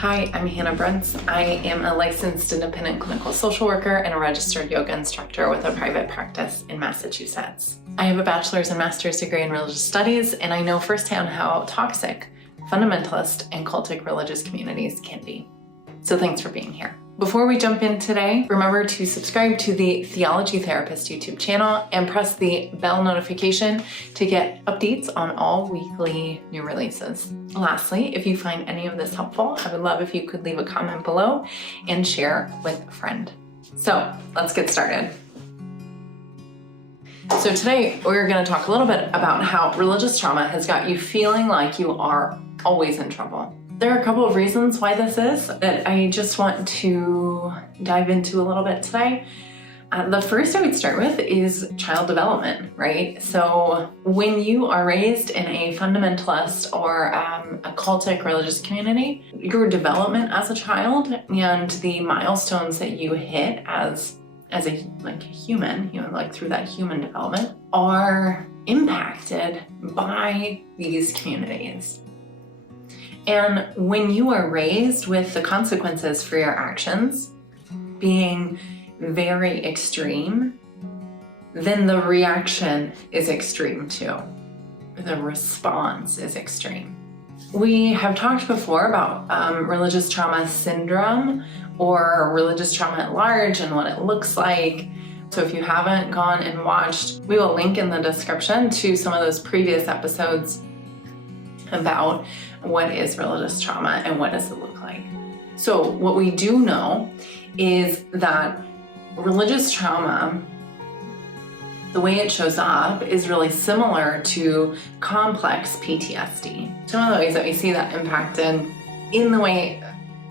Hi, I'm Hannah Brents. I am a licensed independent clinical social worker and a registered yoga instructor with a private practice in Massachusetts. I have a bachelor's and master's degree in religious studies, and I know firsthand how toxic fundamentalist and cultic religious communities can be. So thanks for being here. Before we jump in today, remember to subscribe to the Theology Therapist YouTube channel and press the bell notification to get updates on all weekly new releases. Lastly, if you find any of this helpful, I would love if you could leave a comment below and share with a friend. So let's get started. So today we're going to talk a little bit about how religious trauma has got you feeling like you are always in trouble. There are a couple of reasons why this is that I just want to dive into a little bit today. The first I would start with is child development, right? So when you are raised in a fundamentalist or a cultic religious community, your development as a child and the milestones that you hit as a human, like through that human development, are impacted by these communities. And when you are raised with the consequences for your actions being very extreme, then the reaction is extreme too. The response is extreme. We have talked before about religious trauma syndrome or religious trauma at large and what it looks like. So if you haven't gone and watched, we will link in the description to some of those previous episodes about what is religious trauma and what does it look like. So what we do know is that religious trauma, the way it shows up is really similar to complex PTSD. Some of the ways that we see that impacted in the way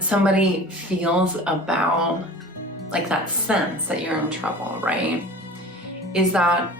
somebody feels about like that sense that you're in trouble, right? Is that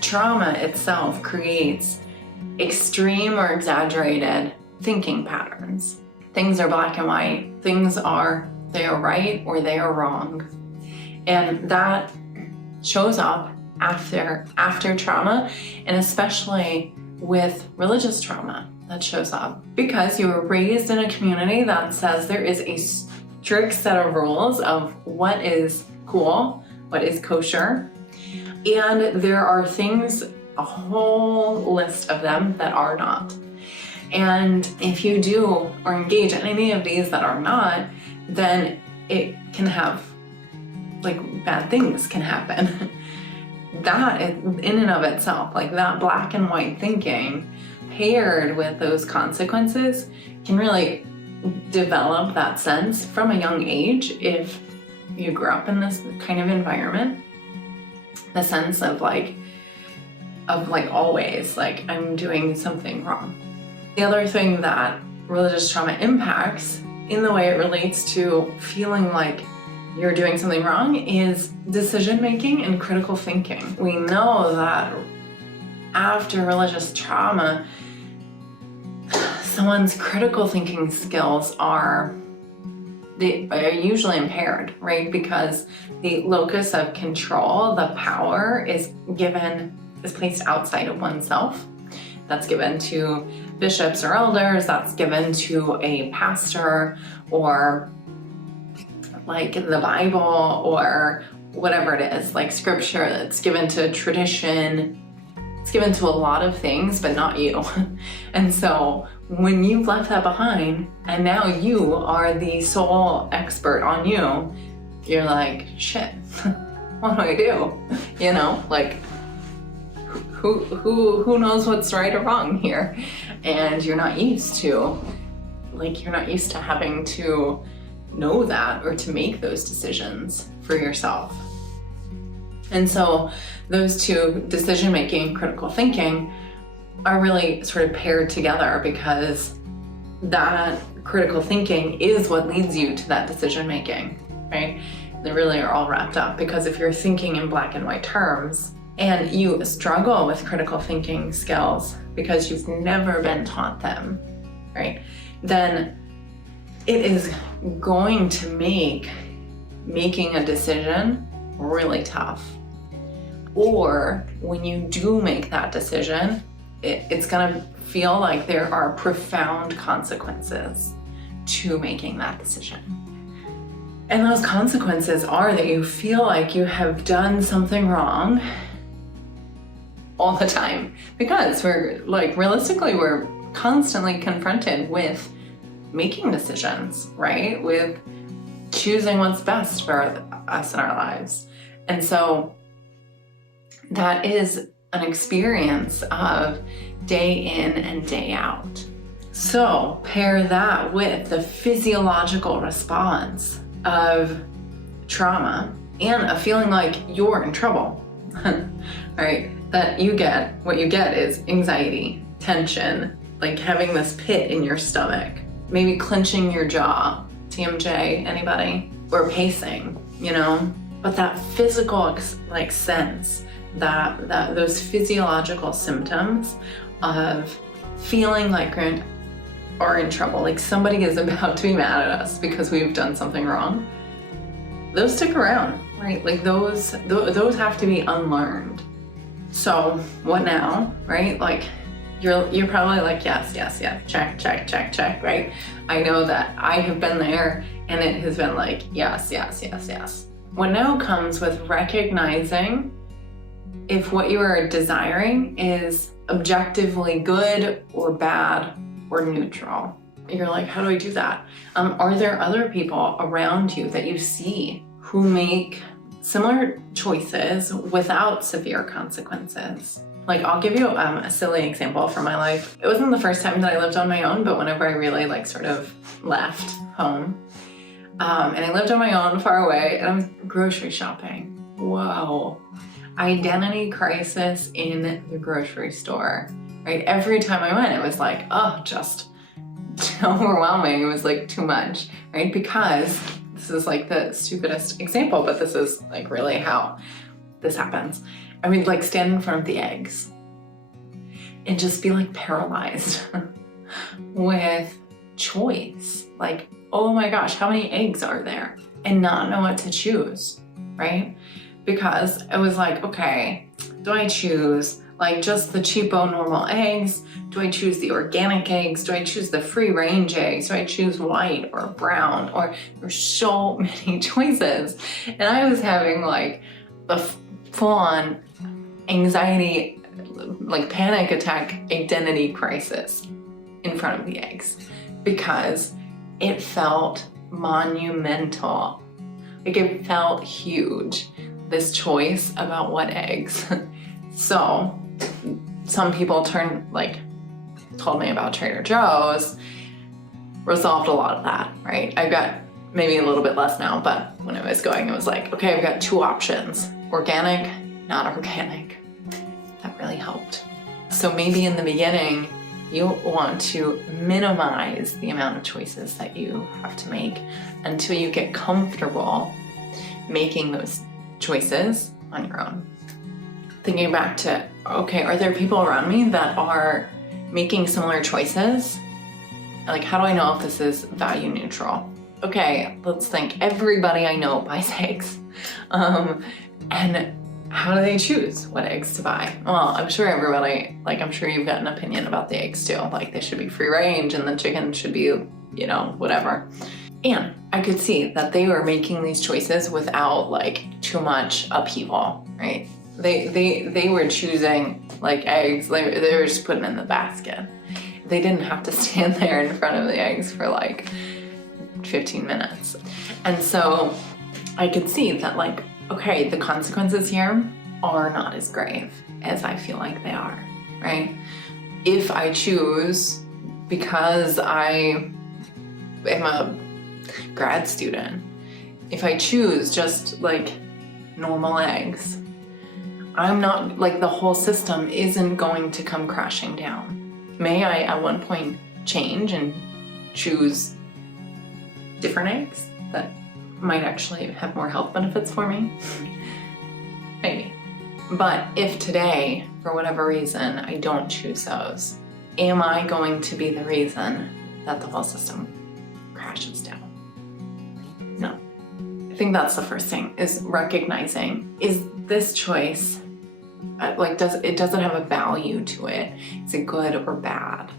trauma itself creates extreme or exaggerated thinking patterns. Things are black and white. Things are, they are right or they are wrong. And that shows up after trauma, and especially with religious trauma, that shows up because you were raised in a community that says there is a strict set of rules of what is cool, what is kosher, and there are things, a whole list of them, that are not. And if you do or engage in any of these that are not, then it can have, like, bad things can happen. That in and of itself, like that black and white thinking paired with those consequences can really develop that sense from a young age if you grew up in this kind of environment. The sense of like always, like, I'm doing something wrong. The other thing that religious trauma impacts in the way it relates to feeling like you're doing something wrong is decision-making and critical thinking. We know that after religious trauma, someone's critical thinking skills are usually impaired, right? Because the locus of control, the power is placed outside of oneself. That's given to bishops or elders, that's given to a pastor, or like the Bible, or whatever it is, like scripture. It's given to tradition. It's given to a lot of things, but not you. And so when you've left that behind and now you are the sole expert on you, you're like, shit, what do I do? You know, like, who knows what's right or wrong here? And you're not used to having to know that or to make those decisions for yourself. And so those two, decision-making and critical thinking, are really sort of paired together because that critical thinking is what leads you to that decision-making, right? They really are all wrapped up, because if you're thinking in black and white terms and you struggle with critical thinking skills because you've never been taught them, right? Then it is going to make making a decision really tough. Or when you do make that decision, it's gonna feel like there are profound consequences to making that decision. And those consequences are that you feel like you have done something wrong all the time, because we're like, realistically, we're constantly confronted with making decisions, right? With choosing what's best for us in our lives. And so that is an experience of day in and day out. So pair that with the physiological response of trauma and a feeling like you're in trouble, right? That what you get is anxiety, tension, like having this pit in your stomach, maybe clenching your jaw, TMJ, anybody? Or pacing, But that physical like sense, that those physiological symptoms of feeling like we are in trouble, like somebody is about to be mad at us because we've done something wrong, those stick around, right? Like those have to be unlearned. So what now, right? Like you're probably like, yes, check, right? I know that I have been there and it has been like, yes. What now comes with recognizing if what you are desiring is objectively good or bad or neutral. You're like, how do I do that? Are there other people around you that you see who make similar choices without severe consequences? Like, I'll give you a silly example from my life. It wasn't the first time that I lived on my own, but whenever I really sort of left home, and I lived on my own far away, and I was grocery shopping. Whoa. Identity crisis in the grocery store, right? Every time I went, it was like, just overwhelming. It was like too much, right? Because this is like the stupidest example, but this is like really how this happens. I mean, like stand in front of the eggs and just be like paralyzed with choice. Like, oh my gosh, how many eggs are there? And not know what to choose, right? Because it was like, okay, do I choose like just the cheapo normal eggs? Do I choose the organic eggs? Do I choose the free range eggs? Do I choose white or brown? Or there's so many choices. And I was having like a full-on anxiety, like panic attack identity crisis in front of the eggs because it felt monumental. Like it felt huge, this choice about what eggs. So some people told me about Trader Joe's, resolved a lot of that, right? I've got maybe a little bit less now, but when I was going, it was like, okay, I've got two options, organic, not organic. That really helped. So maybe in the beginning, you want to minimize the amount of choices that you have to make until you get comfortable making those choices on your own. Thinking back to, okay, are there people around me that are making similar choices? Like, how do I know if this is value neutral? Okay, let's think. Everybody I know buys eggs. And how do they choose what eggs to buy? Well, I'm sure everybody, I'm sure you've got an opinion about the eggs too. Like they should be free range and the chicken should be, whatever. And I could see that they were making these choices without too much upheaval, right? They were choosing eggs, they were just putting in the basket. They didn't have to stand there in front of the eggs for 15 minutes. And so I could see that okay, the consequences here are not as grave as I feel like they are, right? If I choose, because I am a grad student, if I choose just normal eggs, I'm not, the whole system isn't going to come crashing down. May I at one point change and choose different eggs that might actually have more health benefits for me? Maybe. But if today, for whatever reason, I don't choose those, am I going to be the reason that the whole system crashes down? No. I think that's the first thing, is recognizing, is this choice, does it have a value to it? Is it good or bad?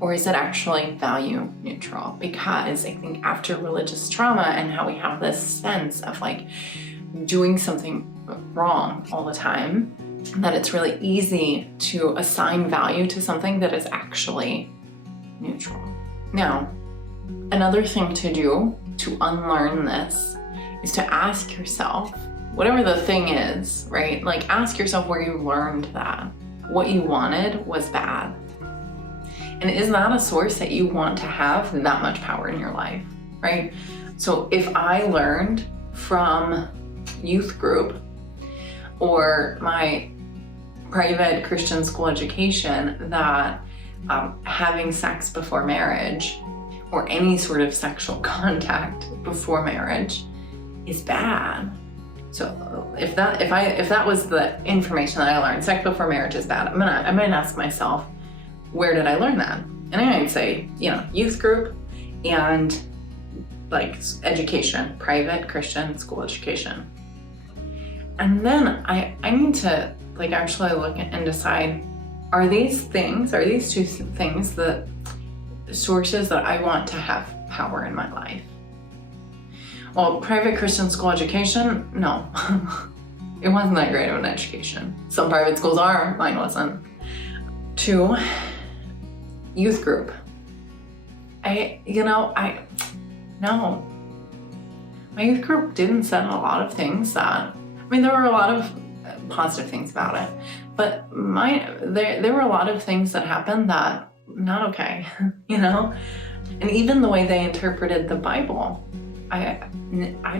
Or is it actually value neutral? Because I think after religious trauma and how we have this sense of like doing something wrong all the time, that it's really easy to assign value to something that is actually neutral. Now, another thing to do to unlearn this is to ask yourself, whatever the thing is, right? Like ask yourself where you learned that. What you wanted was bad. And is that a source that you want to have that much power in your life, right? So if I learned from youth group or my private Christian school education that having sex before marriage or any sort of sexual contact before marriage is bad. So if that was the information that I learned, sex before marriage is bad, I might ask myself, where did I learn that? And I might say, youth group and like education, private Christian school education. And then I need to like actually look and decide, are these two things the sources that I want to have power in my life? Well, private Christian school education, no. It wasn't that great of an education. Some private schools are, mine wasn't. 2, youth group. No. My youth group didn't set a lot of things that, there were a lot of positive things about it, but there were a lot of things that happened that not okay, And even the way they interpreted the Bible, I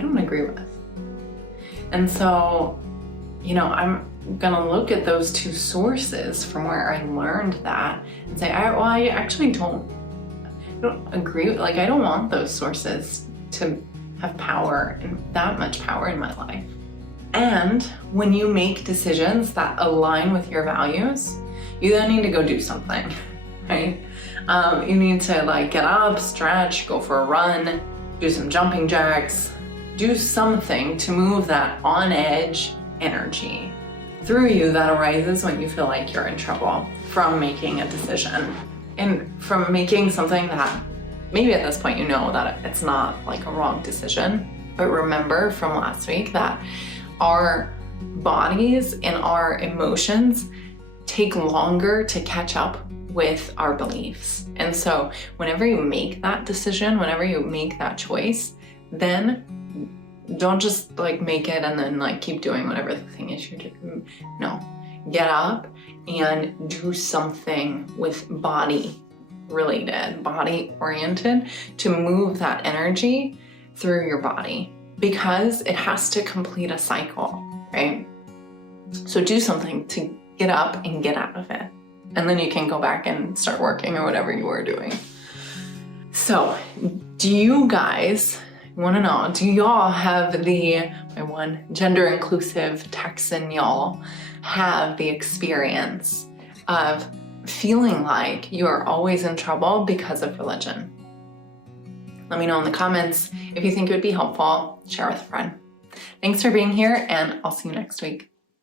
don't agree with. And so, I'm gonna look at those 2 sources from where I learned that and say, I actually don't agree. Like, I don't want those sources to have power and that much power in my life. And when you make decisions that align with your values, you then need to go do something, right? You need to like get up, stretch, go for a run, do some jumping jacks, do something to move that on edge energy through you that arises when you feel like you're in trouble from making a decision and from making something that maybe at this point that it's not like a wrong decision. But remember from last week that our bodies and our emotions take longer to catch up with our beliefs. And so whenever you make that decision, whenever you make that choice, then don't just like make it and then like keep doing whatever the thing is you're doing. No, get up and do something with body oriented to move that energy through your body, because it has to complete a cycle, right? So do something to get up and get out of it. And then you can go back and start working or whatever you were doing. So do you guys want to know, do y'all have my one gender inclusive Texan y'all have the experience of feeling like you are always in trouble because of religion? Let me know in the comments. If you think it would be helpful, share with a friend. Thanks for being here, and I'll see you next week.